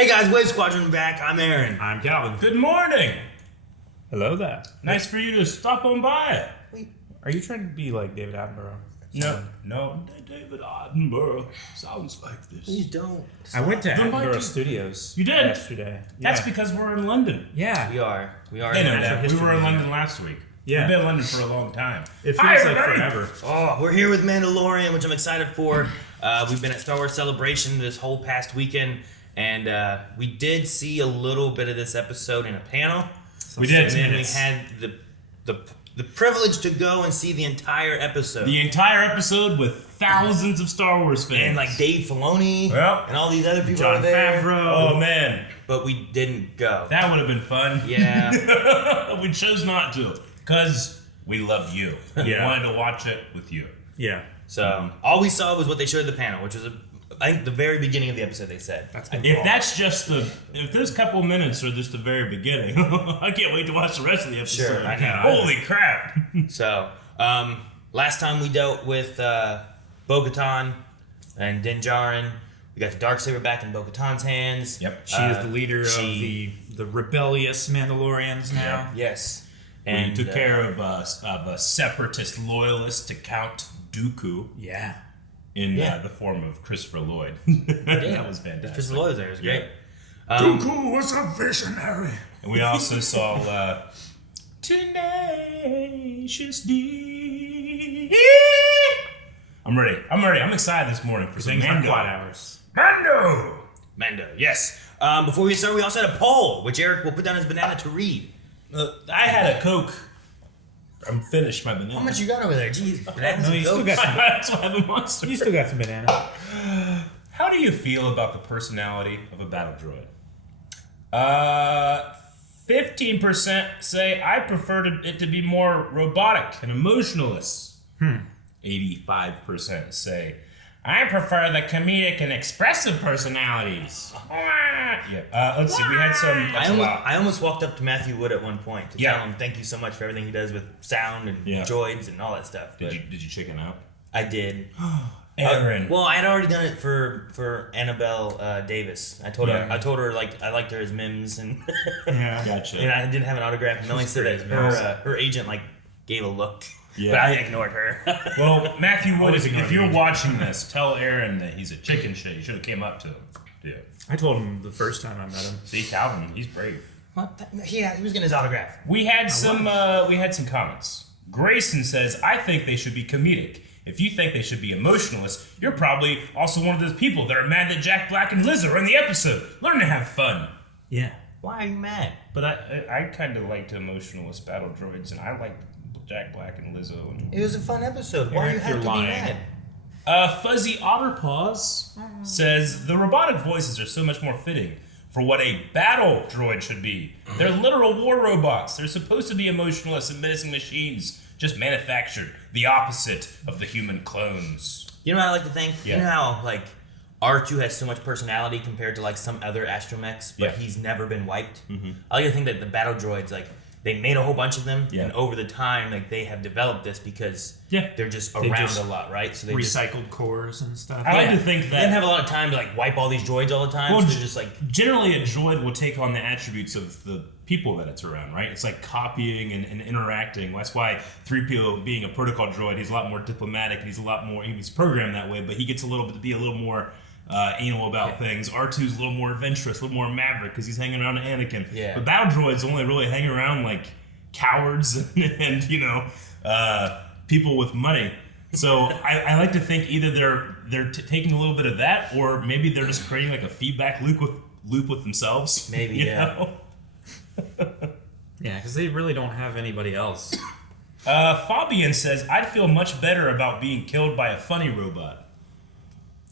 Hey guys, Wave Squadron back. I'm Aaron. I'm Calvin. Good morning. Hello there. Nice for you to stop on by. Are you trying to be like David Attenborough? No, David Attenborough sounds like this. Please don't. I went to There might Attenborough be- Studios. You did? Yesterday. That's yeah. because we're in London. Yeah. We are. They know in that. We history were in museum. London last week. Yeah. We've been in London for a long time. It feels Hi, like everybody. forever. Oh, we're here with Mandalorian, which I'm excited for. We've been at Star Wars Celebration this whole past weekend, and we did see a little bit of this episode in a panel. We did. And then we had the privilege to go and see the entire episode. The entire episode with thousands of Star Wars fans. And like Dave Filoni Well, and all these other people John are there. Favreau. Oh, man. But we didn't go. That would have been fun. Yeah. We chose not to because we love you. We Yeah. wanted to watch it with you. Yeah. So all we saw was what they showed at the panel, which was I think the very beginning of the episode they said. That's good. If that's just if those couple minutes are just the very beginning, I can't wait to watch the rest of the episode. Sure, I know. Holy crap! So, last time we dealt with Bo-Katan and Din Djarin. We got the Darksaber back in Bo-Katan's hands. Yep. She is the leader of the rebellious Mandalorians now. Yes. And took care of a separatist loyalist to Count Dooku Yeah. in Yeah. the form of Christopher Lloyd. Yeah. That was fantastic. Chris Lloyd was there. It was great. Dooku was a visionary. And we also saw Tenacious D. I'm ready. I'm excited this morning for some Things like Mando. quad hours. Mando, yes. Before we start, we also had a poll, which Eric will put down his banana to read. I had a Coke. I'm finished my banana. How much you got over there? Jeez, bananas No, and you still Coke. got some. That's why I have a monster. You still got some banana. How do you feel about the personality of a battle droid? 15% say I prefer it to be more robotic and emotionless. 85% say I prefer the comedic and expressive personalities. Yeah. Let's see. We had some. That's a lot. I almost walked up to Matthew Wood at one point to Yeah. tell him thank you so much for everything he does with sound and Yeah. droids and all that stuff. Did But you chicken out? I did. Aaron. Well, I had already done it for Annabelle Davis. I told her like I liked her as Mims, and Yeah. Gotcha. and I didn't have an autograph. And Melanie said that her agent like gave a look, Yeah. but I ignored her. Well, Matthew Wood, Always if ignore you're the watching this, tell Aaron that he's a chicken shit. You should have came up to him. Yeah. I told him the first time I met him. See, Calvin, he's brave. What? He was getting his autograph. We had some comments. Grayson says, I think they should be comedic. If you think they should be emotionalist, you're probably also one of those people that are mad that Jack Black and Liz are in the episode. Learn to have fun. Yeah. Why are you mad? But I kind of liked emotionalist battle droids, and I like Jack Black and Lizzo. And It was a fun episode. Why do you Eric, have you're to lying. be mad? Fuzzy Otterpaws says the robotic voices are so much more fitting for what a battle droid should be. They're literal war robots. They're supposed to be emotionless and menacing machines, just manufactured, the opposite of the human clones. You know what I like to think? Yeah. You know how like R2 has so much personality compared to like some other astromechs, but Yeah. he's never been wiped. I like to think that the battle droids, like they made a whole bunch of them, Yeah. and over the time, like they have developed this because Yeah. they're just They around just a lot, right? So they Recycled cores and stuff. I like to think they that didn't have a lot of time to like wipe all these droids all the time. Well, so they're just like generally a droid will take on the attributes of the people that it's around, right? It's like copying and interacting. That's why 3PO being a protocol droid, he's a lot more diplomatic and he's programmed that way, but he gets to be a little more anal about things. R2's a little more adventurous, a little more maverick because he's hanging around Anakin. Yeah. But battle droids only really hang around like cowards and people with money. So I like to think either they're taking a little bit of that, or maybe they're just creating like a feedback loop with themselves. Maybe, you yeah. know? Yeah, because they really don't have anybody else. Fabian says, I'd feel much better about being killed by a funny robot.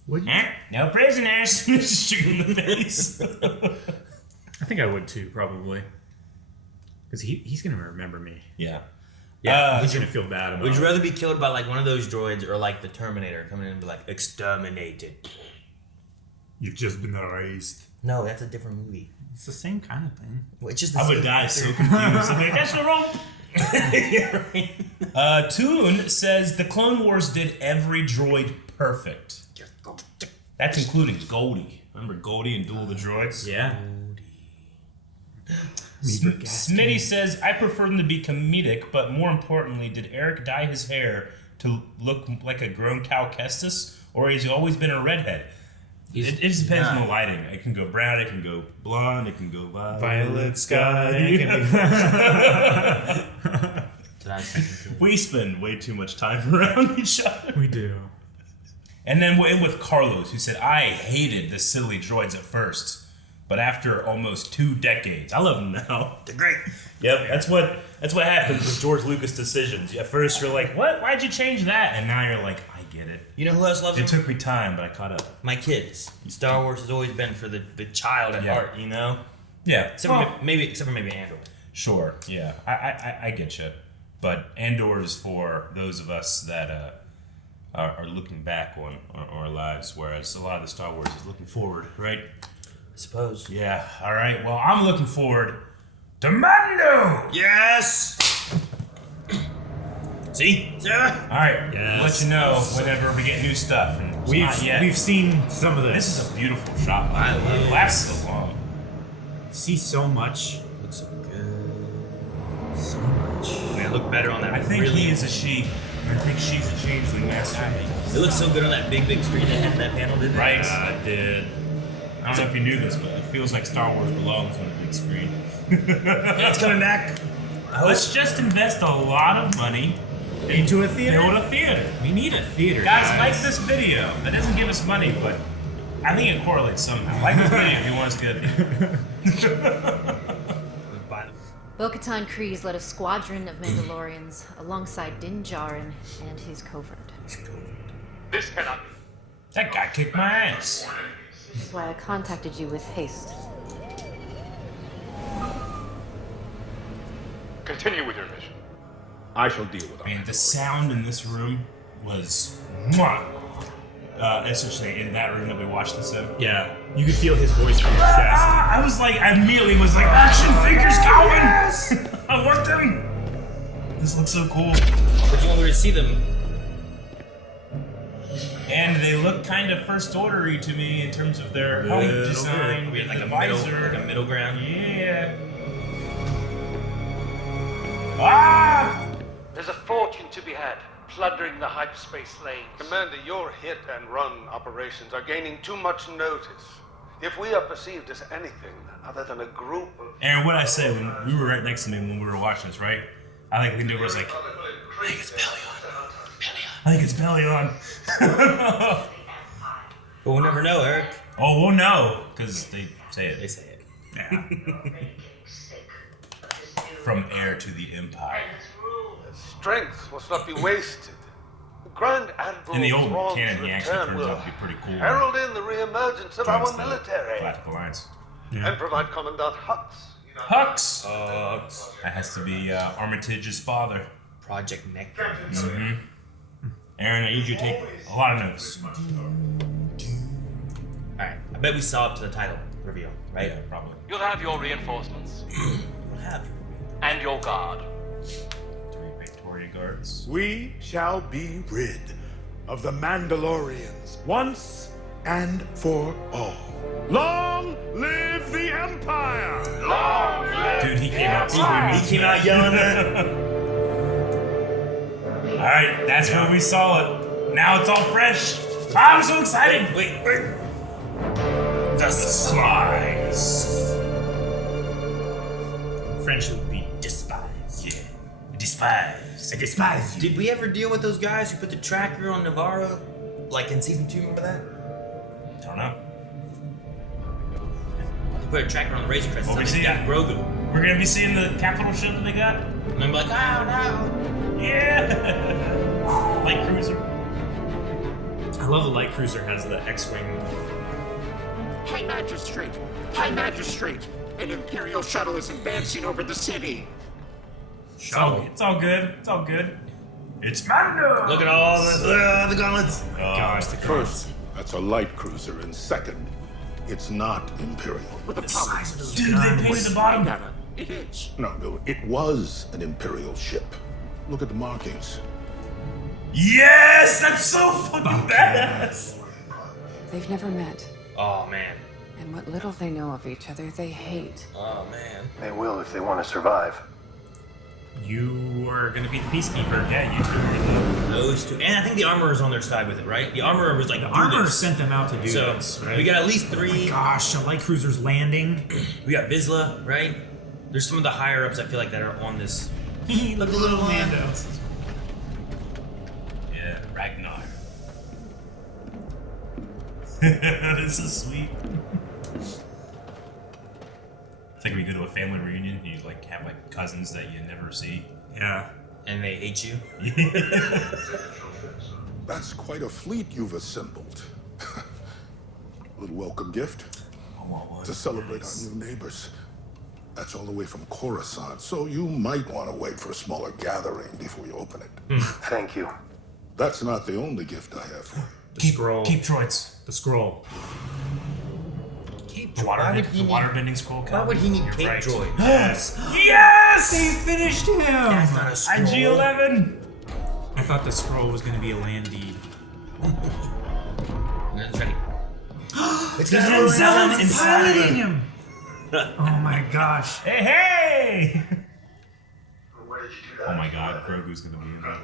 Would you? No prisoners. Just shoot in the face. I think I would too, probably. Because he's going to remember me. Yeah. He's going to feel bad about would you it. rather be killed by like one of those droids or like the Terminator coming in and be like exterminated? You've just been erased. No, that's a different movie. It's the same kind of thing. Well, it's just the I would same die actor. so confused. I'm like, that's the wrong. Yeah, right. Toon says the Clone Wars did every droid perfect. That's including Goldie. Remember Goldie and Duel of the Droids? Yeah. Smitty says, I prefer them to be comedic, but more importantly, did Eric dye his hair to look like a grown Cal Kestis, or has he always been a redhead? It just depends on the lighting. It can go brown, it can go blonde, it can go violet sky. We spend way too much time around each other. We do. And then we're in with Carlos, who said, I hated the silly droids at first, but after almost 2 decades, I love them now. They're great. Yep, that's what happens with George Lucas decisions. At first you're like, what? Why'd you change that? And now you're like, I get it. You know who else loves It them? took me time, but I caught up. My kids. Star Wars has always been for the child at heart, you know? Yeah. Except for maybe Andor. Sure, yeah. I get you. But Andor is for those of us that are looking back on our lives, whereas a lot of the Star Wars is looking forward, right? I suppose. Yeah, all right. Well, I'm looking forward to Mando! Yes! See? All right, Yes. we'll let you know whenever we get new stuff. And it's not yet. We've seen some of this. This is a beautiful shot. I love It it. lasts so long. See so much. Looks so good. So much. Man, look better on that. I think really, he is a she. I think she's a changeling master. It looks so good on that big screen they had in that panel, didn't it? Right? I did. I don't know if you knew this, but it feels like Star Wars belongs on a big screen. And it's coming back. Let's just invest a lot of money Into a theater? build a theater. We need a theater. Guys, like this video. That doesn't give us money, but I think it correlates somehow. Like this video if you want us to get a theater. Bo-Katan Kryze led a squadron of Mandalorians alongside Din Djarin and his covert. This cannot be. That guy kicked my ass. That's why I contacted you with haste. Continue with your mission. I shall deal with it. Man, the sound in this room was essentially in that room that we watched this in. Yeah. You could feel his voice from his chest. I was like, I immediately was like, action figures, Calvin! Yes! I want them! This looks so cool. But you want me to see them? And they look kind of first ordery to me in terms of their helmet design. We had like the a visor. middle ground. Yeah. Ah! There's a fortune to be had, plundering the hyperspace lanes. Commander, your hit-and-run operations are gaining too much notice. If we are perceived as anything other than a group of... Aaron, what I said when we were right next to me when we were watching this, right? I like leaned over and was like, I think it's Pelion. I think it's Pelion. But we'll never know, Eric. Oh, we'll know, because they say it. They say it. Yeah. From heir to the Empire. Strength must not be wasted. The Grand Admiral In the old Thrawn's canon, he actually return turns will out to be pretty cool. herald in the re-emergence of Joins our the military Galactic Alliance. and provide Commandant Hux. Hux! That has to be Armitage's father. Project Necromancer. Mm-hmm. Aaron, I need you to take a lot of notes. Alright, I bet we saw up to the title reveal, right? Yeah, probably. You'll have your reinforcements What have you? and your guard. 3 Victoria Guards. We shall be rid of the Mandalorians once and for all. Long live the Empire! Long live Dude, he came out screaming. He came out yelling that. Alright, that's where we saw it. Now it's all fresh. I'm so excited. Wait. The Spies. French would be despised. Yeah. Despise. I despise you. Did we ever deal with those guys who put the tracker on Navarro? Like in season 2, remember that? Don't know. They put a tracker on the Razor Crest. Well, we Something see got it. Grogu. We're gonna be seeing the capital ship that they got. And I'm like, oh no. Yeah. Light cruiser. I love the light cruiser has the X-wing. High Magistrate! High Magistrate! An Imperial shuttle is advancing over the city! It's all good. It's all good. It's Mando! Look at all the gauntlets. Oh, gosh, the First, that's a light cruiser, and second, it's not Imperial. With a promise. Dude, they painted the bottom. Nana, it is. No, it was an Imperial ship. Look at the markings. Yes! That's so fucking badass! They've never met. Oh man. And what little they know of each other, they hate. Oh man. They will if they want to survive. You are gonna be the peacekeeper. Yeah, you two are Those two, and I think the armorer is on their side with it, right? The armorer was like, The "Do armor this." sent them out to do So this, right? we got at least 3. Gosh, a light cruiser's landing. We got Vizsla, right? There's some of the higher ups I feel like that are on this. Look at little Mando. Yeah, Ragnar. This is sweet. It's like when you go to a family reunion, you like have like cousins that you never see. Yeah. And they hate you. That's quite a fleet you've assembled. A little welcome gift to celebrate our new neighbors. That's all the way from Coruscant, so you might want to wait for a smaller gathering before you open it. Thank you. That's not the only gift I have for you. The scroll. Keep droids. The scroll. The water bending scroll. Why would he need You're cape right. droid? Yes! Yes! They finished him! That's not a scroll. IG-11! I thought the scroll was gonna be a land deed. It's ready. It's got Anzellan inside piloting him! Oh my gosh. Hey, hey! Oh my god, Grogu's gonna be in that.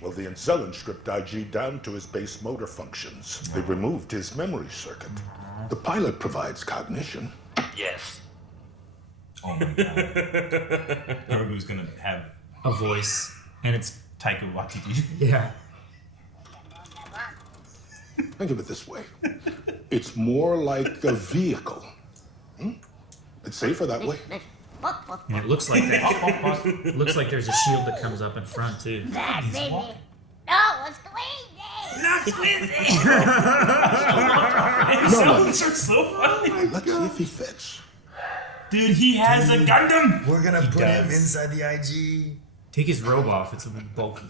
Well, the Anzellan stripped IG down to his base motor functions. They removed his memory circuit. The pilot provides cognition. Yes. Oh my god. Grogu's gonna have A voice. And it's, Taika Waititi. yeah. Think of it this way. It's more like a vehicle. It's safer that way. And it looks like that. It looks like there's a shield that comes up in front too. That baby. No, it's crazy. Not busy! Sounds are so funny. Let's see if he fits. Dude, he has a Gundam! We're gonna put him does. inside the IG. Take his robe off, it's a bit bulky.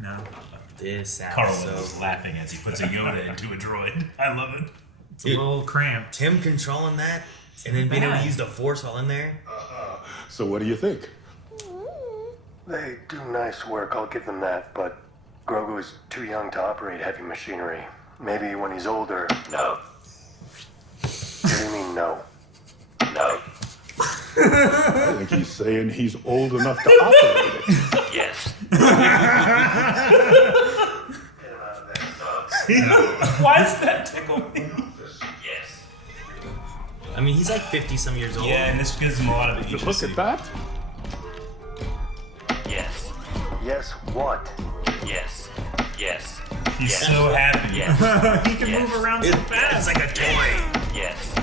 No. This sounds Carl so. was laughing as he puts a Yoda into a droid. I love it. It's a little cramped. Him controlling that and then being able to bad. use the force while in there. So what do you think? They do nice work, I'll give them that, but Grogu is too young to operate heavy machinery. Maybe when he's older. No. What do you mean, no? No. I think he's saying he's old enough to operate it. Yes. Why does that tickle me? Yes. I mean, he's like 50 some years old. Yeah, and this gives him a lot of agency. Look at that. Yes. Yes, what? Yes. Yes. He's Yes. so happy. Yes. He can Yes. move around so It's fast. like a toy. Yes.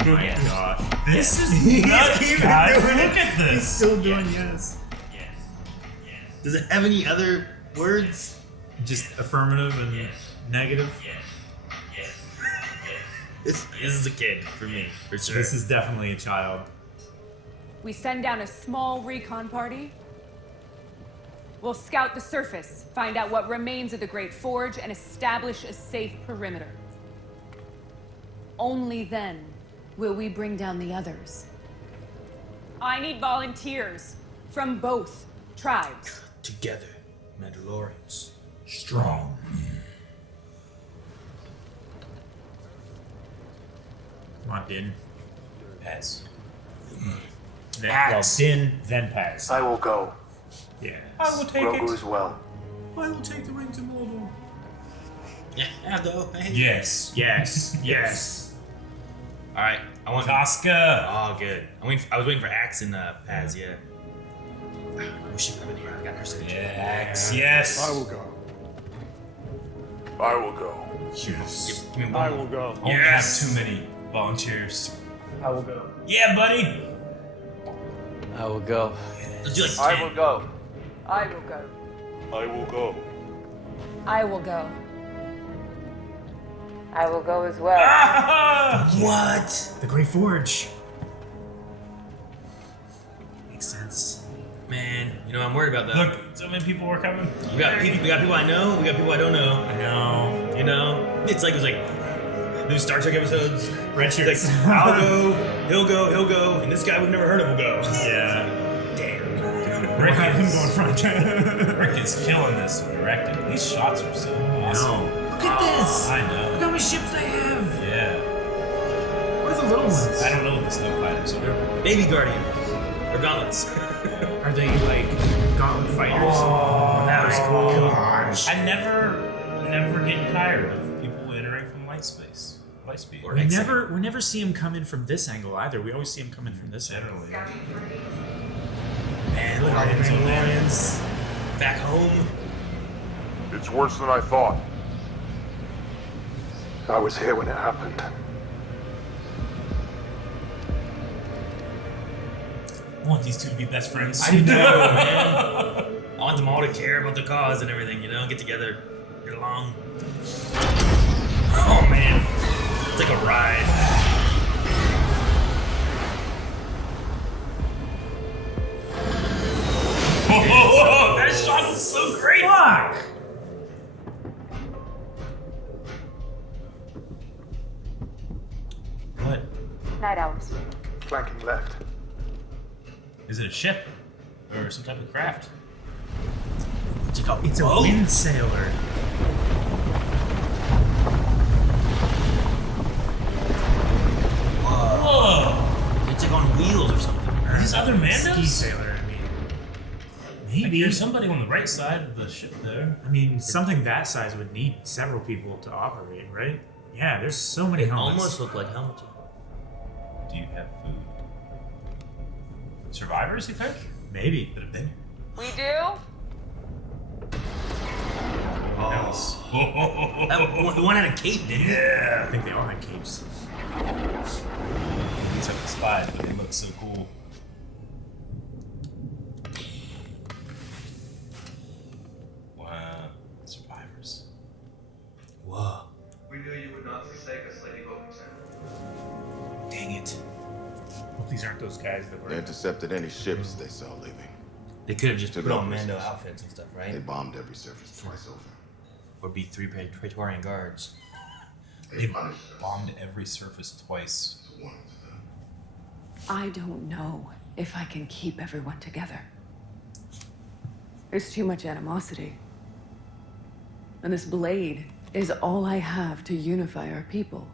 Oh my Yes. god. This is He's nuts, keeping guys. doing Look it. at He's this. still doing yes. Yes. Yes. Does it have any other words? Just affirmative and negative. Yes. Yes. This is a kid for me, for sure. This is definitely a child. We send down a small recon party. We'll scout the surface, find out what remains of the Great Forge, and establish a safe perimeter. Only then will we bring down the others. I need volunteers from both tribes. Together, Mandalorians. Strong. Come on, Din. Pass. Well, Din, then Paz. I will go. Yes. I will take Grogu it. as well. I will take the ring to Mordor. Yeah, I'll go. Yes. Yes. Yes. All right, I want. Casca. Oh, good. I was waiting for Axe and Paz. Yeah. I wish she could have been here. I got her signature. Yes. Yes. I will go. I will go. Yes. Give me one more. go. Won't have too many volunteers. I will go. Yeah, buddy. I will go. Let's do like I 10. will go. I will go. I will go. I will go. I will go as well. What? The Great Forge. Makes sense. Man, you know I'm worried about that. Look, so many people were coming. We got people I know. We got people I don't know. I know. You know, it's like those Star Trek episodes. Red It's shirts. like I'll go, he'll go, and this guy we've never heard of will go. Yeah. Damn. Rick We'll have him is, going front. Rick is killing this directing. These shots are so awesome. No. Look at this. I know. Look how many ships they have. Yeah. little ones? I don't know what the snow fighters are. Baby guardians. Or gauntlets. Are they like gauntlet fighters? Oh, that was cool. Gosh. I never get tired of people entering from light speed. We never see him come in from this angle either. We always see him coming from this angle. Man, look at all the Mandalorians back home. It's worse than I thought. I was here when it happened. I want these two to be best friends. I do, man. I want them all to care about the cause and everything, you know, get together, get along. Oh man, it's like a ride. Oh, that shot was so great! Fuck! What? Night owls. Flanking left. Is it a ship? Or some type of craft? It's a wind sailor. Whoa! It's like on wheels or something. Are these other Mandos? Ski sailor, I mean. Maybe. There's somebody on the right side of the ship there. I mean, something that size would need several people to operate, right? Yeah, there's so many It helmets. almost looked like helmets. Do you have food? Survivors, you think? Maybe. Could have been. We do? The one had a cape, didn't it? Yeah, I think they all had capes. These are the spies, but they look so cool. Wow. Survivors. Whoa. We knew you would not forsake us, Lady Bo-Katan. Dang it. Hope these aren't those guys that were. They intercepted any ships they saw leaving. They could have just Took put on over Mando business. outfits and stuff, They right? bombed every surface twice over. Or be 3 Praetorian guards. They bombed every surface twice. I don't know if I can keep everyone together. There's too much animosity. And this blade is all I have to unify our people.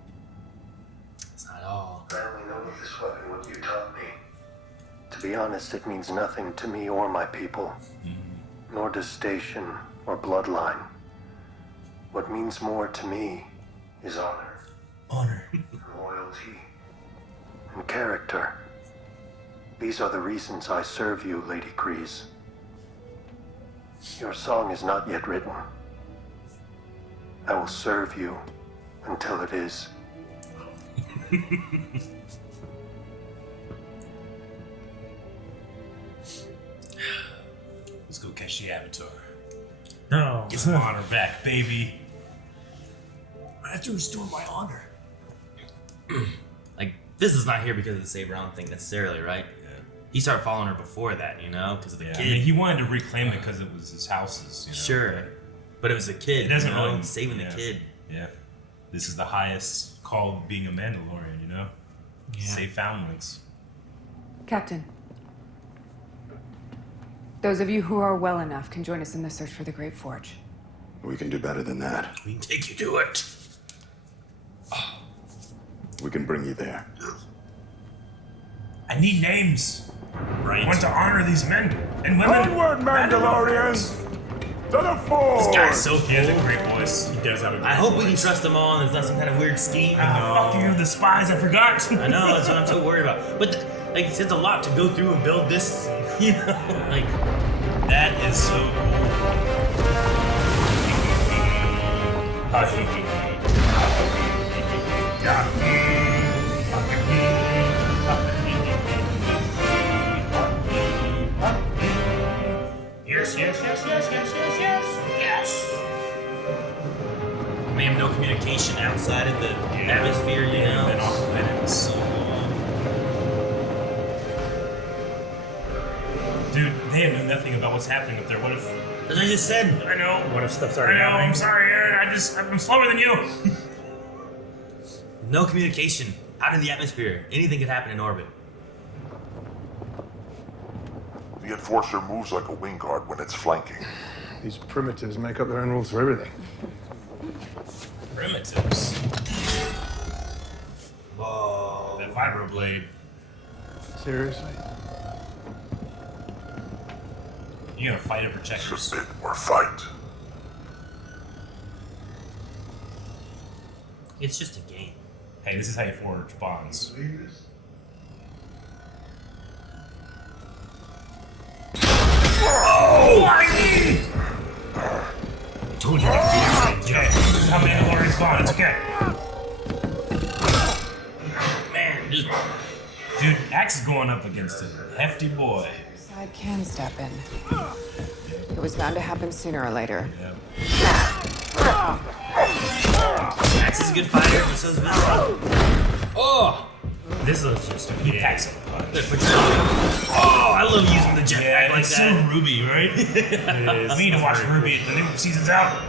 It's not all. I only know of this weapon what you taught me. To be honest, it means nothing to me or my people. Nor does station or bloodline. What means more to me is honor. Honor. Loyalty. And character. These are the reasons I serve you, Lady Kryze. Your song is not yet written. I will serve you until it is. Let's go catch the Avatar. No. Get some honor back, baby. I have to restore my honor. Like, this is not here because of the Save Round thing necessarily, right? Yeah. He started following her before that, you know, because of the Yeah, kid. I mean, he wanted to reclaim it because it was his house's. You know, Sure. But it was the kid, It doesn't you know, really saving the kid. Yeah. This is the highest call of being a Mandalorian, you know? Yeah. Save foundlings. Captain. Those of you who are well enough can join us in the search for the Great Forge. We can do better than that. We can take you to it. We can bring you there. I need names. Right. I want to honor these men and women. Onward, Mandalorians! To the Forge! This guy's so cool. He has a great voice. He does have a great I hope we can voice. trust them all and it's not some kind of weird scheme. Fuck you, the spies, I forgot. I know, that's what I'm so worried about. But, like, it's a lot to go through and build this, you know? Like, That is so Yes, yes, yes, yes, yes, yes, yes, yes. we have no communication outside of the atmosphere, you know? Been off the planet so long. Dude, they know nothing about what's happening up there. What if? As I just said, I know. What if stuff's I already know. happening? I'm sorry, Aaron. I'm slower than you. no communication out in the atmosphere. Anything could happen in orbit. The Enforcer moves like a wing guard when it's flanking. These primitives make up their own rules for everything. Primitives. Whoa. That vibroblade. Seriously? You gonna fight over checkers? Submit or fight. It's just a game. Hey, this is how you forge bonds. Oh! I told you that. Okay, how Mandalorian's gone? It's okay. Man, just... Dude, Axe is going up against a hefty boy. I can step in. It was bound to happen sooner or later. Axe is a good fighter, but so is Vizsla. Oh! Vizsla's just He packs a punch. Oh, I love using the jetpack like it's that. so Ruby, right? It is. I need to watch Ruby. The new season's out.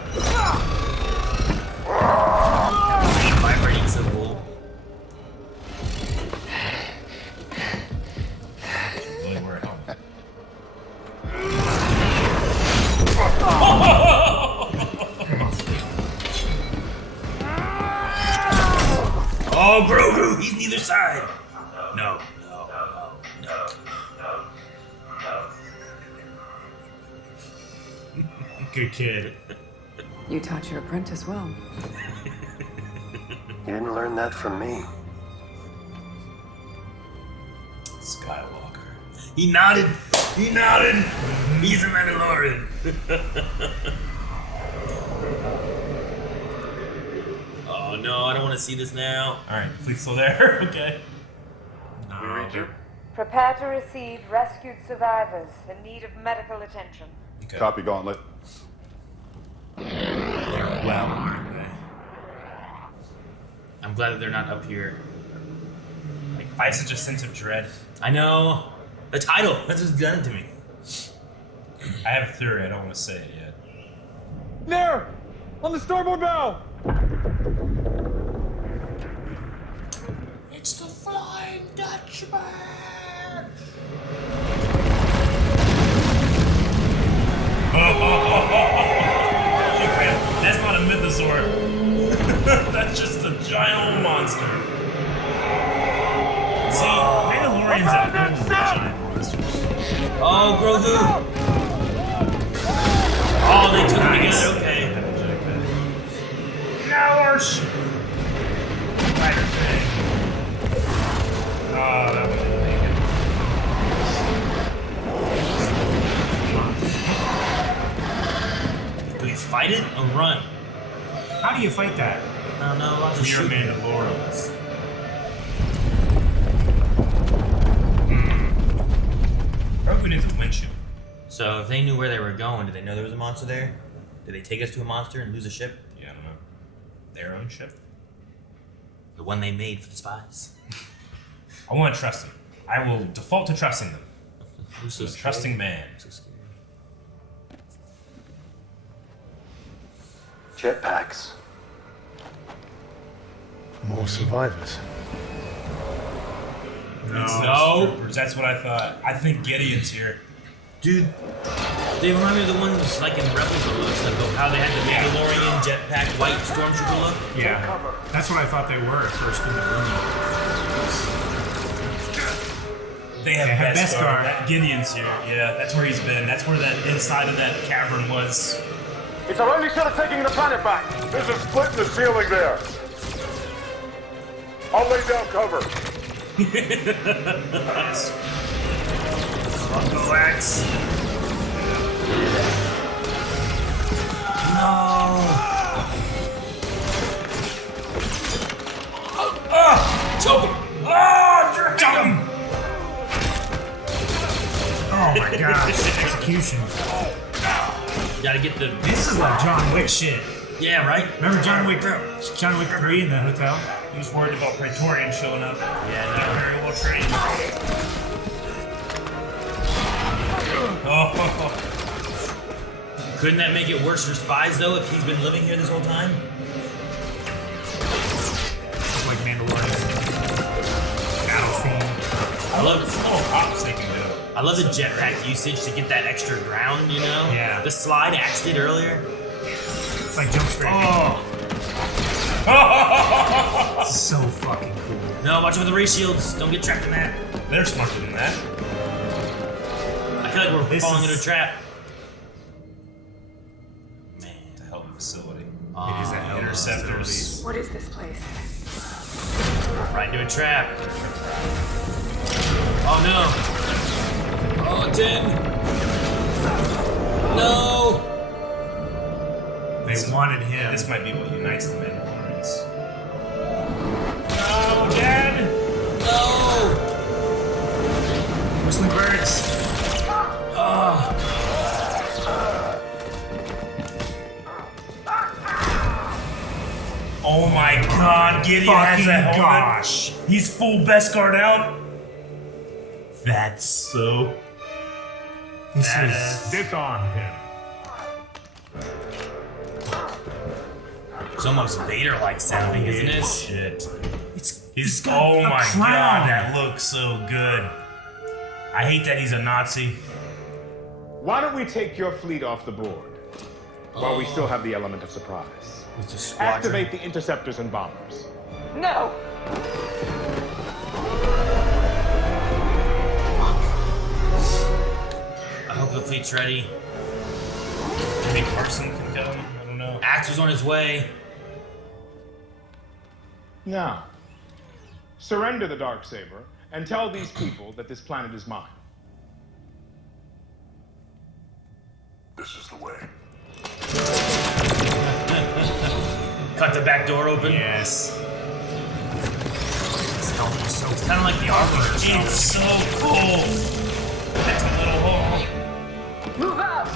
Vibrating so cool. Really wear a helmet. Oh, Grogu! He's neither side! No. Good kid. You taught your apprentice well. You didn't learn that from me. Skywalker. He nodded! He's a Mandalorian! Oh no, I don't want to see this now. Alright, fleet's still there? Okay. No. Prepare to receive rescued survivors in need of medical attention. Okay. Copy, Gauntlet. Well, I'm glad that they're not up here. like, I have such a sense of dread. I know. The title, that's what's done it to me. I have a theory, I don't want to say it yet. There! On the starboard bow! It's the Flying Dutchman! That's not a mythosaur. That's just a giant monster. See, Mandalorians are good with giant monsters. Oh, Grogu! Oh, they took me together, okay. Now our spider thing. Oh, that one didn't make it. Do we fight it or run? How do you fight that? I don't know. Lots of We are shooting. Mandalorians. Open is a windshield. So if they knew where they were going, did they know there was a monster there? Did they take us to a monster and lose a ship? Yeah, I don't know. Their own ship. The one they made for the spies. I want to trust them. I will default to trusting them. I'm so I'm a scared. trusting man. I'm so scared. Jetpacks. More survivors. No. Troopers. That's what I thought. I think Gideon's here. Dude, they remind me of the ones like in Rebels almost, like how they had the Mandalorian jetpack white stormtrooper look. Yeah. That's what I thought they were at first in the room. They have Beskar. That Gideon's here. Yeah, that's where he's been. That's where that inside of that cavern was. It's our only shot at taking the planet back! There's a split in the ceiling there. I'll lay down cover. Yes. Go Axe. No. Choke him. Choke him. Oh my gosh. Execution. Gotta get the. This is like John Wick shit. Yeah, right? Remember John Wick 3 in the hotel? He was worried about Praetorian showing up. Yeah, Not no. very well trained. Oh. Couldn't that make it worse for Spies though if he's been living here this whole time? Just like Mandalorian. Battle theme. I love It's a little hops they can do. I love the jetpack usage to get that extra ground, you know? Yeah. The slide Axe did earlier. It's like jump strafing. Oh. It's so fucking cool. No, watch out for the ray shields. Don't get trapped in that. They're smarter than that. I feel like we're falling into a trap. Man, it's a hell of a facility. It is a hell of a Interceptors. What is this place? Right into a trap. Oh no. Oh, 10. No. They wanted him. This might be what unites the Mandalorians. No, Dad! No. Whistling birds. Oh my God, Gideon has a helmet. Gosh. He's full Beskar out. That's so badass. Disarm him. It's almost Vader-like sounding, isn't it? Shit. He's got oh a my crown. God, that looks so good. I hate that he's a Nazi. Why don't we take your fleet off the board while we still have the element of surprise? It's a squadron. Activate the interceptors and bombers. No! I hope the fleet's ready. Maybe Carson can go. I don't know. Axe was on his way. Now, surrender the Darksaber and tell these people that this planet is mine. This is the way. Cut the back door open. Yes. This helmet is so. It's kind of like the armor. It's so cool. That's a little hole. Move out!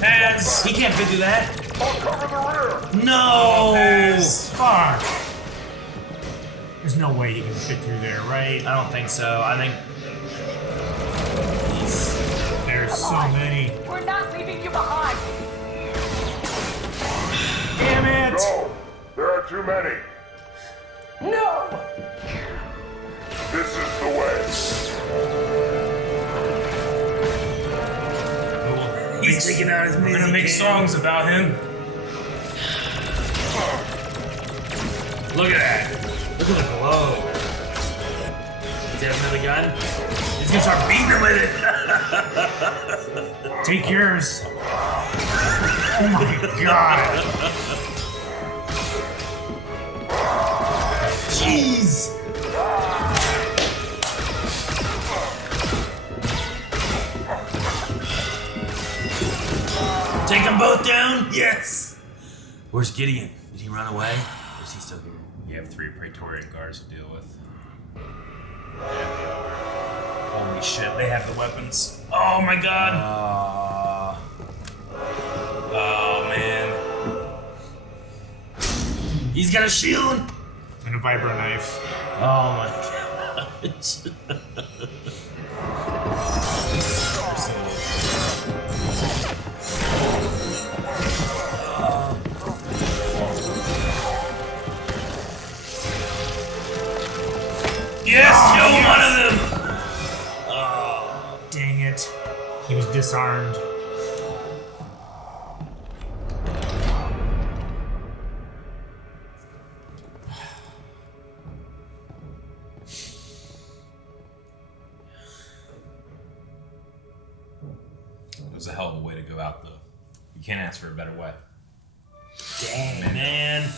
Paz. He can't fit through that. I'll cover the rear. No. Paz. Fuck. There's no way he can fit through there, right? I don't think so. I think There's so many. We're not leaving you behind. Damn it! No, there are too many. No! This is the way. He's taking out his We're gonna make songs about him. Look at that. Look at the glow. Does he have another gun? He's gonna start beating him with it. Take yours. Oh my God. Jeez. Take them both down? Yes. Where's Gideon? Did he run away? Or is he still here? You have 3 Praetorian guards to deal with. Holy shit, they have the weapons. Oh my God. Oh man. He's got a shield. And a vibro knife. Oh my God. Yes, kill one of them. Oh, dang it. He was disarmed. It was a hell of a way to go out, though. You can't ask for a better way. Dang, man.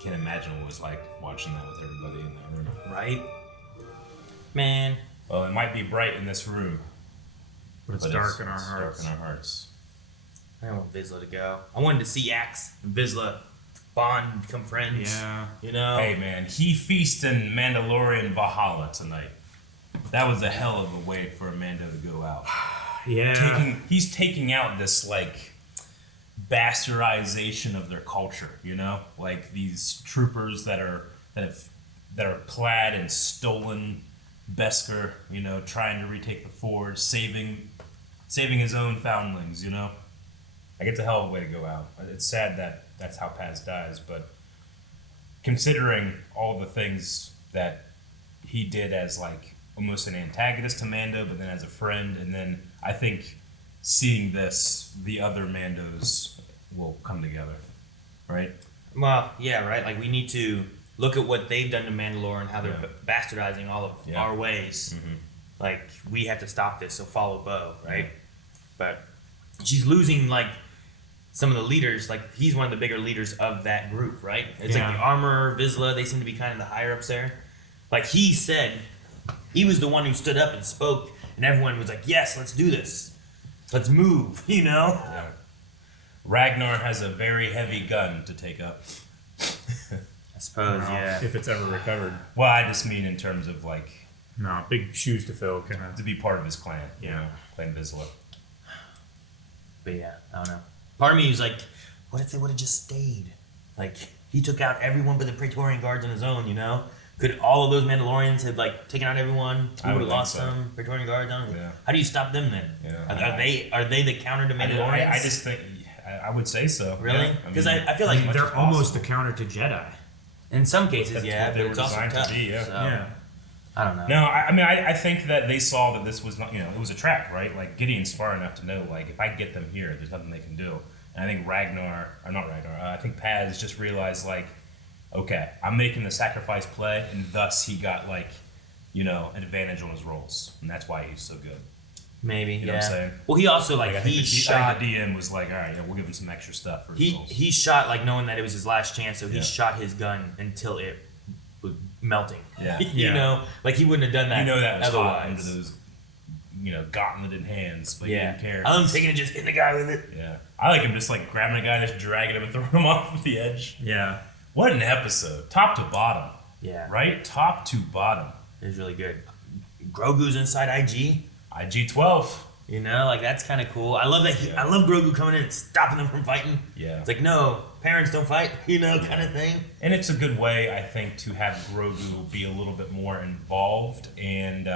Can't imagine what it was like watching that with everybody in that room. Right? Man. Well, it might be bright in this room, but it's dark in our hearts. Dark in our hearts. I want Vizsla to go. I wanted to see Axe and Vizsla bond, become friends. Yeah. You know? Hey, man, he feasted in Mandalorian Valhalla tonight. That was a hell of a way for Mando to go out. Yeah. He's taking out this, like, bastardization of their culture, you know? Like these troopers that are clad in stolen Beskar, you know, trying to retake the forge, saving his own foundlings, you know? Like, it's a hell of a way to go out. It's sad that that's how Paz dies, but considering all the things that he did as, like, almost an antagonist to Mando, but then as a friend, and then I think seeing this, the other Mandos will come together. Or right? Well, yeah, right. Like we need to look at what they've done to Mandalore and how they're bastardizing all of our ways. Mm-hmm. Like we have to stop this. So follow Bo, right? But she's losing like some of the leaders. Like he's one of the bigger leaders of that group, right? It's like the Armorer, Vizsla. They seem to be kind of the higher ups there. Like he said, he was the one who stood up and spoke, and everyone was like, "Yes, let's do this. Let's move." You know. Yeah. Ragnar has a very heavy gun to take up. I suppose, if it's ever recovered. Well, I just mean in terms of like, no, big shoes to fill, kind of to be part of his clan. You know, Clan Vizsla. But yeah, I don't know. Part of me was like, what if they would have just stayed? Like he took out everyone but the Praetorian Guards on his own. You know, could all of those Mandalorians have like taken out everyone? He would have lost some Praetorian Guards on him. Yeah. How do you stop them then? Yeah. Are they the counter to Mandalorians? I just think I would say so. Really? Because I feel like they're almost the counter to Jedi. In some cases, That's yeah, what but they were it's also designed tough. to be. So, Yeah. I don't know. No, I mean, I think that they saw that this was not, it was a trap, right? Like Gideon's smart enough to know, like, if I get them here, there's nothing they can do. And I think I think Paz just realized, like, okay, I'm making the sacrifice play, and thus he got like, an advantage on his rolls, and that's why he's so good. Maybe, you know what I'm saying? Well, he also I he think shot. the DM was like, all right, we'll give him some extra stuff for his rolls. He shot like knowing that it was his last chance, so he shot his gun until it was melting. Yeah, you know, like he wouldn't have done that. That was otherwise. hot under those, gauntleted hands, but he didn't care. I'm taking it, just hitting the guy with it. Yeah, I like him just like grabbing a guy, just dragging him and throwing him off the edge. Yeah, what an episode, top to bottom. Yeah, right, top to bottom. It was really good. Grogu's inside IG-12. You know, like that's kind of cool. I love that. I love Grogu coming in and stopping them from fighting. Yeah, it's like no, parents don't fight. Kind of thing. And it's a good way, I think, to have Grogu be a little bit more involved, and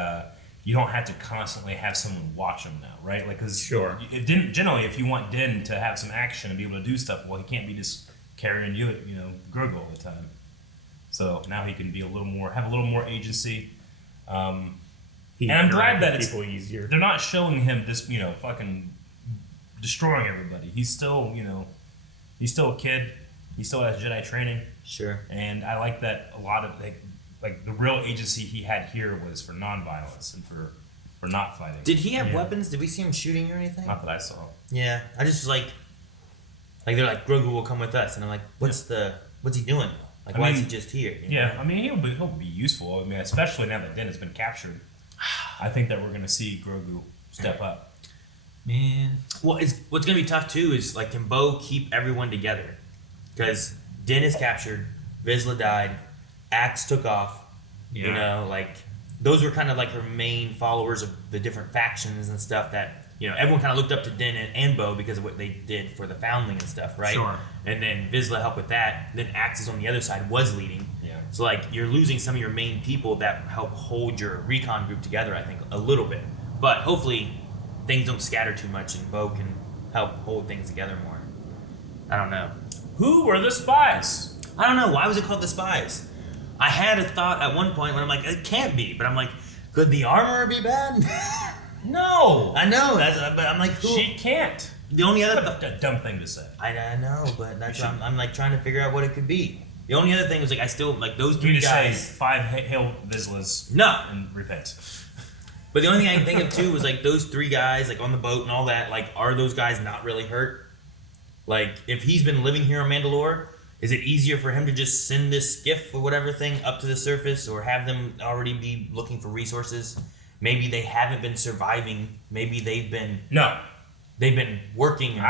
you don't have to constantly have someone watch him now, right? Like, because generally, if you want Din to have some action and be able to do stuff, well, he can't be just carrying Grogu all the time. So now he can be have a little more agency. And I'm glad that it's easier. They're not showing him this, fucking destroying everybody. He's still, he's still a kid. He still has Jedi training. Sure. And I like that a lot of like the real agency he had here was for non-violence and for not fighting. Did he have weapons? Did we see him shooting or anything? Not that I saw. Yeah, I just was like they're like, Grogu will come with us, and I'm like, what's he doing? Like, why is he just here? I mean, he'll be useful. I mean, especially now that Din has been captured. I think that we're going to see Grogu step up. Man. Well, what's going to be tough, too, is, like, can Bo keep everyone together? Because Din is captured, Vizsla died, Axe took off, those were kind of, like, her main followers of the different factions and stuff that, everyone kind of looked up to Din and Bo because of what they did for the Foundling and stuff, right? Sure. And then Vizsla helped with that. Then Axe is on the other side, was leading. Yeah. So, like, you're losing some of your main people that help hold your recon group together, I think, a little bit. But hopefully things don't scatter too much and Bo can help hold things together more. I don't know. Who were the spies? I don't know. Why was it called the Spies? I had a thought at one point when I'm like, it can't be. But I'm like, could the Armorer be bad? No. I know. But I'm like, who? She can't. The only other... a dumb thing to say. I know, but that's I'm like trying to figure out what it could be. The only other thing was like I still like those three guys. Say 5 Hail Vizslas. No. And repent. But the only thing I can think of too was like those 3 guys like on the boat and all that. Like, are those guys not really hurt? Like, if he's been living here on Mandalore, is it easier for him to just send this skiff or whatever thing up to the surface, or have them already be looking for resources? Maybe they haven't been surviving. Maybe they've been They've been working.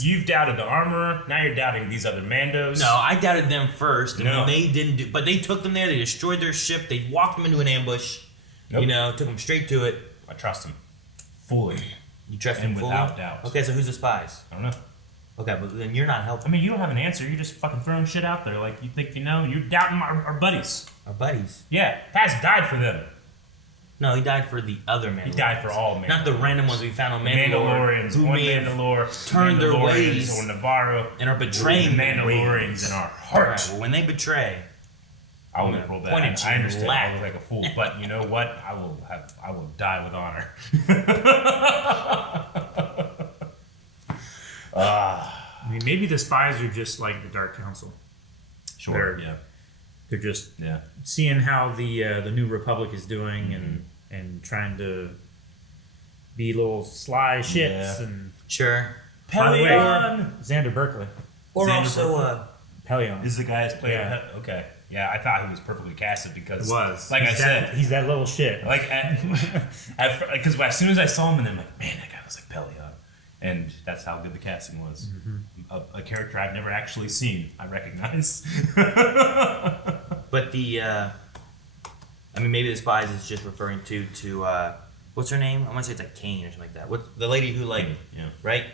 You've doubted the Armorer. Now you're doubting these other Mandos. No, I doubted them first. And they didn't but they took them there. They destroyed their ship. They walked them into an ambush. Nope. Took them straight to it. I trust them fully. You trust them fully? Without doubt. Okay, so who's the spies? I don't know. Okay, but then you're not helping. I mean, you don't have an answer. You're just fucking throwing shit out there. Like, you think you know. You're doubting our buddies. Our buddies? Yeah. Paz died for them. No, he died for the other Mandalorians. He died for all Mandalorians. Not the random ones we found on Mandalore. Mandalorians. Who may have turned their ways. Or Navarro. And are betraying Mandalorians in our heart. Right, well, when they betray... I won't roll that. I understand. I look like a fool, but you know what? I will die with honor. I mean, maybe the spies are just like the Dark Council. Sure. They're just seeing how the New Republic is doing and trying to be little sly shits and By the way, Xander Berkeley. Or Xander also Berkeley? Pelion. Is the guy that's playing? Okay. Yeah, I thought he was perfectly casted because, It was. like He's I said, he's that little shit. Like, because as soon as I saw him, and I'm like, man, that guy was like Pelion, and that's how good the casting was. A character I've never actually seen, I recognize. But I mean, maybe the Spies is just referring to what's her name? I want to say it's like Kane or something like that. What the lady who like, right?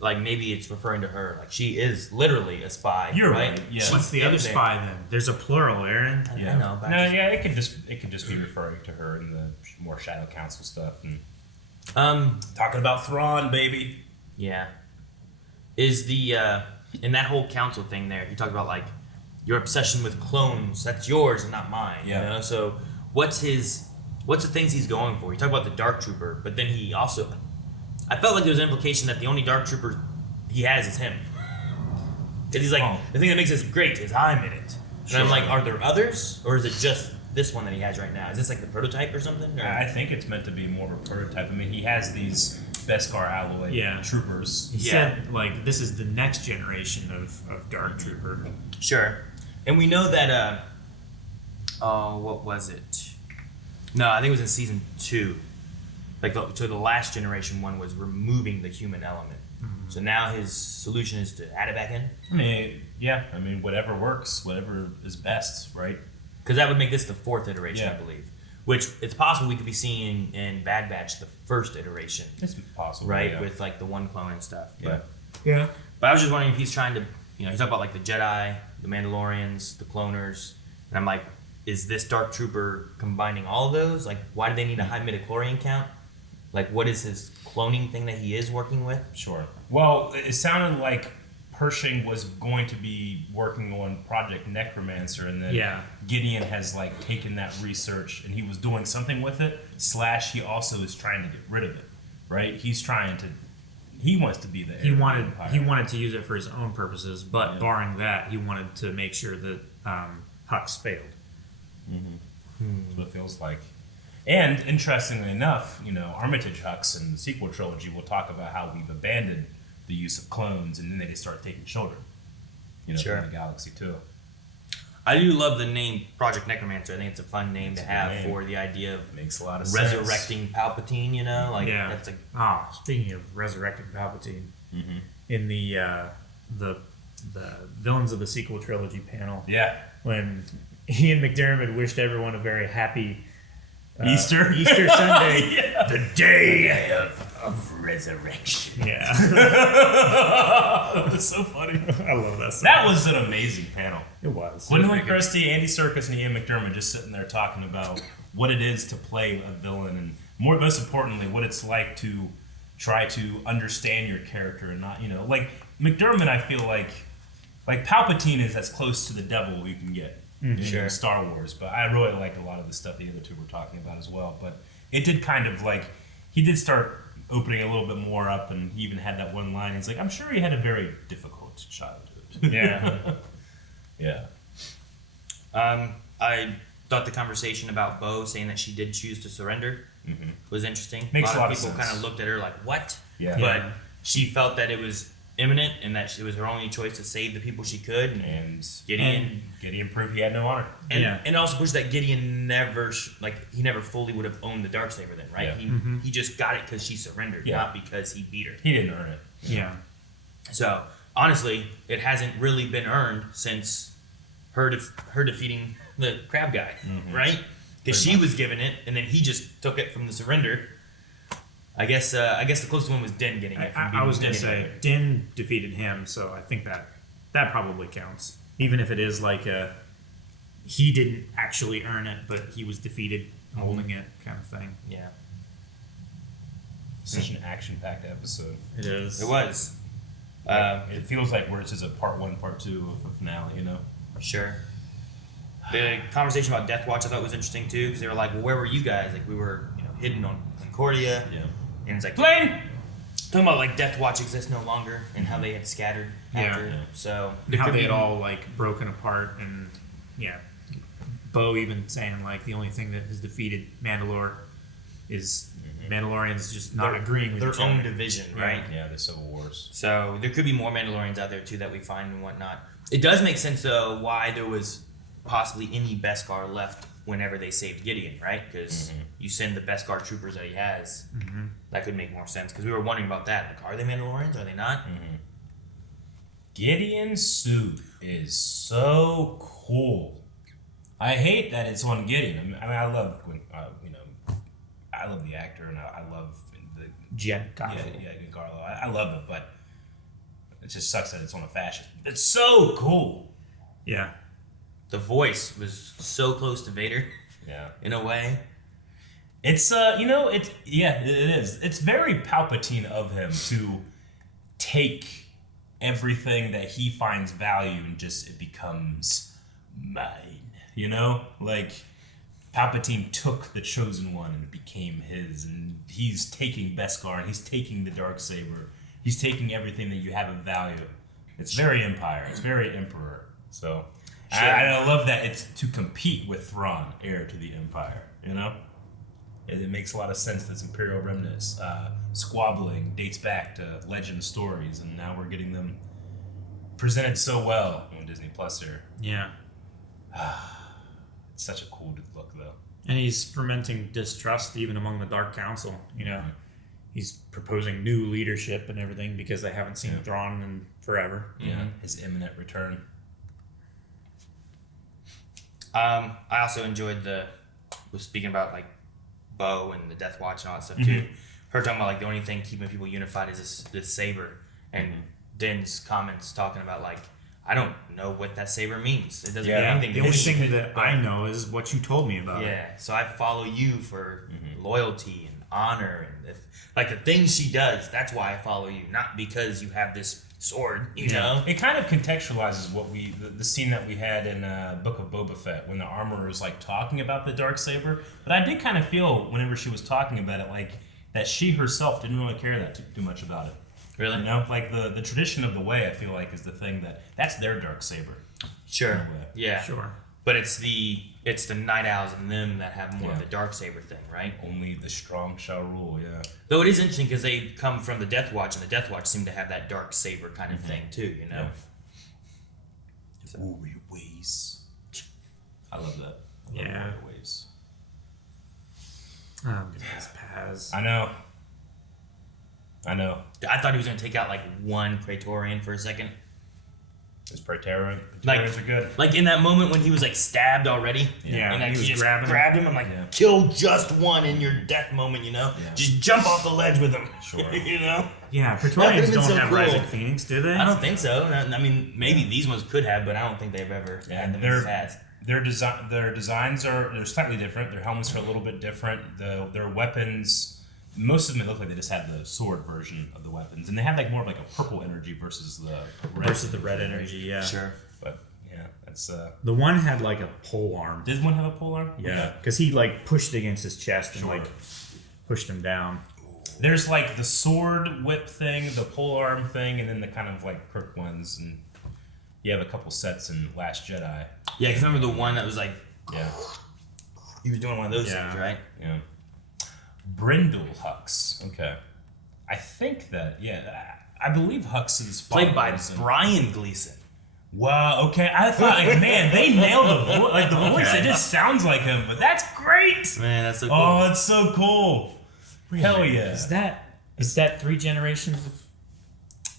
Like maybe it's referring to her. Like she is literally a spy. You're right. Yeah. What's the other spy then? There's a plural, Aaron. I know. But it could just be referring to her in the more Shadow Council stuff and talking about Thrawn, baby. Yeah. Is the in that whole council thing there? He talked about like your obsession with clones. That's yours and not mine. Yeah. You know? So what's the things he's going for? He talked about the Dark Trooper, but then he also, I felt like there was an implication that the only Dark Trooper he has is him. Because he's like, the thing that makes this great is I'm in it. And I'm like, are there others? Or is it just this one that he has right now? Is this like the prototype or something? Or? I think it's meant to be more of a prototype. I mean, he has these Beskar alloy troopers. He said, like, this is the next generation of Dark Trooper. Sure. And we know that, what was it? No, I think it was in season 2. Like, so the last generation one was removing the human element. So now his solution is to add it back in? I mean, yeah. I mean, whatever works, whatever is best, right? Because that would make this the 4th iteration, I believe. Which it's possible we could be seeing in Bad Batch the 1st iteration. It's possible, right? With like the one clone and stuff. Yeah. But I was just wondering if he's trying to, he talked about like the Jedi, the Mandalorians, the cloners, and I'm like, is this Dark Trooper combining all of those? Like, why do they need a high midichlorian count? Like, what is his cloning thing that he is working with? Sure. Well, it sounded like Pershing was going to be working on Project Necromancer, and then Gideon has like taken that research and he was doing something with it. / he also is trying to get rid of it, right? He wants to be the he wanted to use it for his own purposes, but barring that, he wanted to make sure that Hux failed. That's what it feels like. And interestingly enough, Armitage Hux in the sequel trilogy will talk about how we've abandoned the use of clones, and then they just start taking children, from the galaxy too. I do love the name Project Necromancer. I think it's a fun name to have for the idea of makes a lot of resurrecting Palpatine. That's like speaking of resurrecting Palpatine, in the villains of the sequel trilogy panel, when Ian McDiarmid wished everyone a very happy Easter Sunday, the day of resurrection. Yeah. That was so funny. I love that. That was an amazing panel. It was. Gwendolyn Christie, Andy Serkis, and Ian McDiarmid just sitting there talking about what it is to play a villain, and most importantly, what it's like to try to understand your character and not, like McDiarmid. I feel like Palpatine is as close to the devil you can get. In Star Wars, but I really liked a lot of the stuff the other two were talking about as well. But it did kind of he did start opening a little bit more up, and he even had that one line. He's like, "I'm sure he had a very difficult childhood." Yeah. I thought the conversation about Bo saying that she did choose to surrender was interesting. Makes a lot of people sense. kind of looked at her like, "What?" Yeah. But she felt that it was imminent and that it was her only choice to save the people she could. And Gideon proved he had no honor. And also pushed that Gideon never fully would have owned the Darksaber then, right? He just got it because she surrendered, not because he beat her. He didn't earn it. Yeah. So honestly, it hasn't really been earned since her defeating the crab guy, right? Because she was given it, and then he just took it from the surrender. I guess the closest one was Din getting it. I was going to say, Din defeated him, so I think that probably counts. Even if it is like he didn't actually earn it, but he was defeated holding it kind of thing. Yeah. Such an action-packed episode. It is. It was. It feels like it's just a part 1, part 2 of a finale, Sure. The conversation about Death Watch I thought was interesting too, because they were like, "Well, where were you guys? Like, we were, hidden on Concordia." Yeah. And it's like, plane. Talking about like Death Watch exists no longer and how they had scattered after. Yeah. So and how they had all like broken apart, and Bo even saying like the only thing that has defeated Mandalore is Mandalorians just not agreeing with their each other. own division, right? Yeah, the Civil Wars. So there could be more Mandalorians out there too that we find and whatnot. It does make sense though why there was possibly any Beskar left whenever they saved Gideon, right? Because you send the Beskar troopers that he has. That could make more sense because we were wondering about that. Like, are they Mandalorians? Are they not? Gideon's suit is so cool. I hate that it's on Gideon. I mean, I love I love the actor and I love the Giancarlo. Giancarlo. I love it, but it just sucks that it's on a fascist. It's so cool. Yeah. The voice was so close to Vader. Yeah. In a way. It's it is. It's very Palpatine of him to take everything that he finds value and just it becomes mine. You know? Like Palpatine took the Chosen One and it became his, and he's taking Beskar and he's taking the Darksaber. He's taking everything that you have of value. It's very Empire. It's very Emperor. So I love that it's to compete with Thrawn, heir to the Empire. You know, it makes a lot of sense. This Imperial remnants squabbling dates back to legend stories, and now we're getting them presented so well on Disney Plus here. Yeah. It's such a cool look, though. And he's fermenting distrust even among the Dark Council. You know, he's proposing new leadership and everything because they haven't seen Thrawn in forever. Yeah, his imminent return. I also enjoyed was speaking about like Bo and the Death Watch and all that stuff too. Her talking about like the only thing keeping people unified is this saber, and Din's comments talking about like I don't know what that saber means. It doesn't mean anything. The only thing that I know is what you told me about it. Yeah, so I follow you for loyalty and honor and like the things she does. That's why I follow you, not because you have this sword. You know, it kind of contextualizes what the scene that we had in Book of Boba Fett when the armorer is like talking about the Darksaber. But I did kind of feel whenever she was talking about it, like that she herself didn't really care that too much about it. Really? You know, like the tradition of the way, I feel like is the thing that's their Darksaber. Sure. Yeah. Sure. But it's the Night Owls and them that have more of the Darksaber thing, right? Only the strong shall rule, yeah. Though it is interesting because they come from the Death Watch, and the Death Watch seem to have that Darksaber kind of thing too, you know? Yeah. Warrior ways. I love that. I love Yeah. warrior ways. Oh, goodness, Paz. I know. I thought he was going to take out like one Praetorian for a second. His Praetorians are good. Like in that moment when he was like stabbed already. Yeah, and like, he was just grabbed him and like kill just one in your death moment, you know? Yeah. Just jump off the ledge with him. Sure. You know? Yeah, Praetorians don't so have cool. Rising Phoenix, do they? I don't think so. I mean, maybe these ones could have, but I don't think they've ever had them in the past. Their designs they're slightly different. Their helmets are a little bit different. Their weapons, most of them look like they just have the sword version of the weapons, and they have like more of like a purple energy versus the red energy. Yeah, sure. But yeah, that's the one had like a pole arm. Did one have a pole arm? Yeah, because he like pushed against his chest and like pushed him down. There's like the sword whip thing, the pole arm thing, and then the kind of like crook ones, and you have a couple sets in Last Jedi. Yeah, because remember the one that was like, yeah, he was doing one of those things, right? Yeah. Brindle Hux. Okay. I think that, I believe Hux is played by Brian Gleason. Wow, okay. I thought, like, man, they nailed the voice. Like, the voice, it just sounds like him, but that's great. Man, that's so cool. Oh, that's so cool. Hell yeah. Is that 3 generations of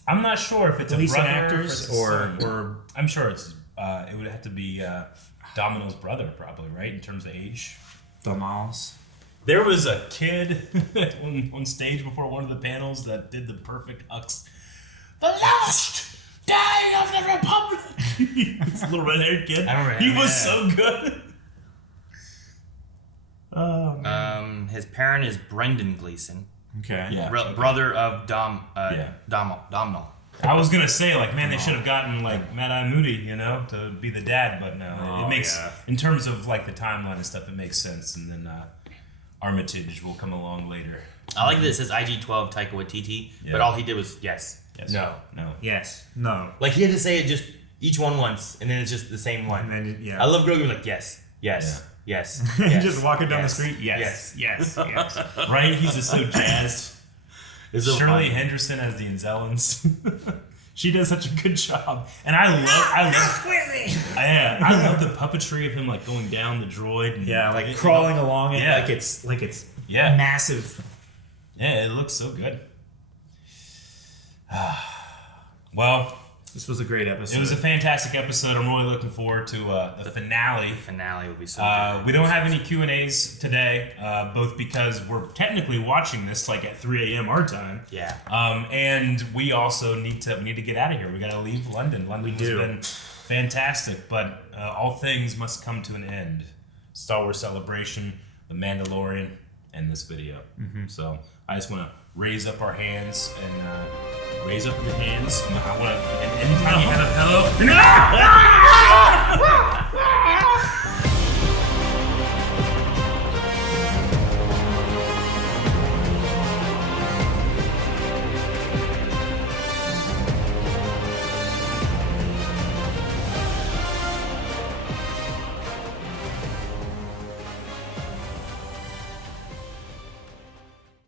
I'm not sure if it's Gleason a brother actors or I'm sure it's it would have to be Domino's brother probably, right? In terms of age. Domino's. There was a kid on stage before one of the panels that did the perfect Hux. The last day of the Republic. This little red-haired kid. I remember he him, was so good. His parent is Brendan Gleeson. Okay. Yeah. Brother of Domhnall. I was gonna say, like, man, they should have gotten like Mad Eye Moody, you know, to be the dad, but no, it makes in terms of like the timeline and stuff, it makes sense. And then Armitage will come along later. I like that it says IG-12 Taika Waititi, but all he did was yes, no, yes, no. Like he had to say it just each one once, and then it's just the same one. And then, I love Grogu being like yes. Yes. Just walking down the street. Yes. Right? He's just so jazzed. It's so Shirley funny. Henderson as the Anzellans. She does such a good job, and I love the puppetry of him like going down the droid. And, like crawling along it, Yeah. like it's massive. Yeah, it looks so good. Well, this was a great episode. It was a fantastic episode. I'm really looking forward to the finale. The finale will be so good. We don't have any Q&As today, both because we're technically watching this like at 3 a.m. our time. Yeah. And we also need to get out of here. We got to leave London. London has been fantastic, but all things must come to an end. Star Wars Celebration, The Mandalorian, and this video. So I just want to raise up our hands and raise up your hands. I want to. And anytime you have a pillow.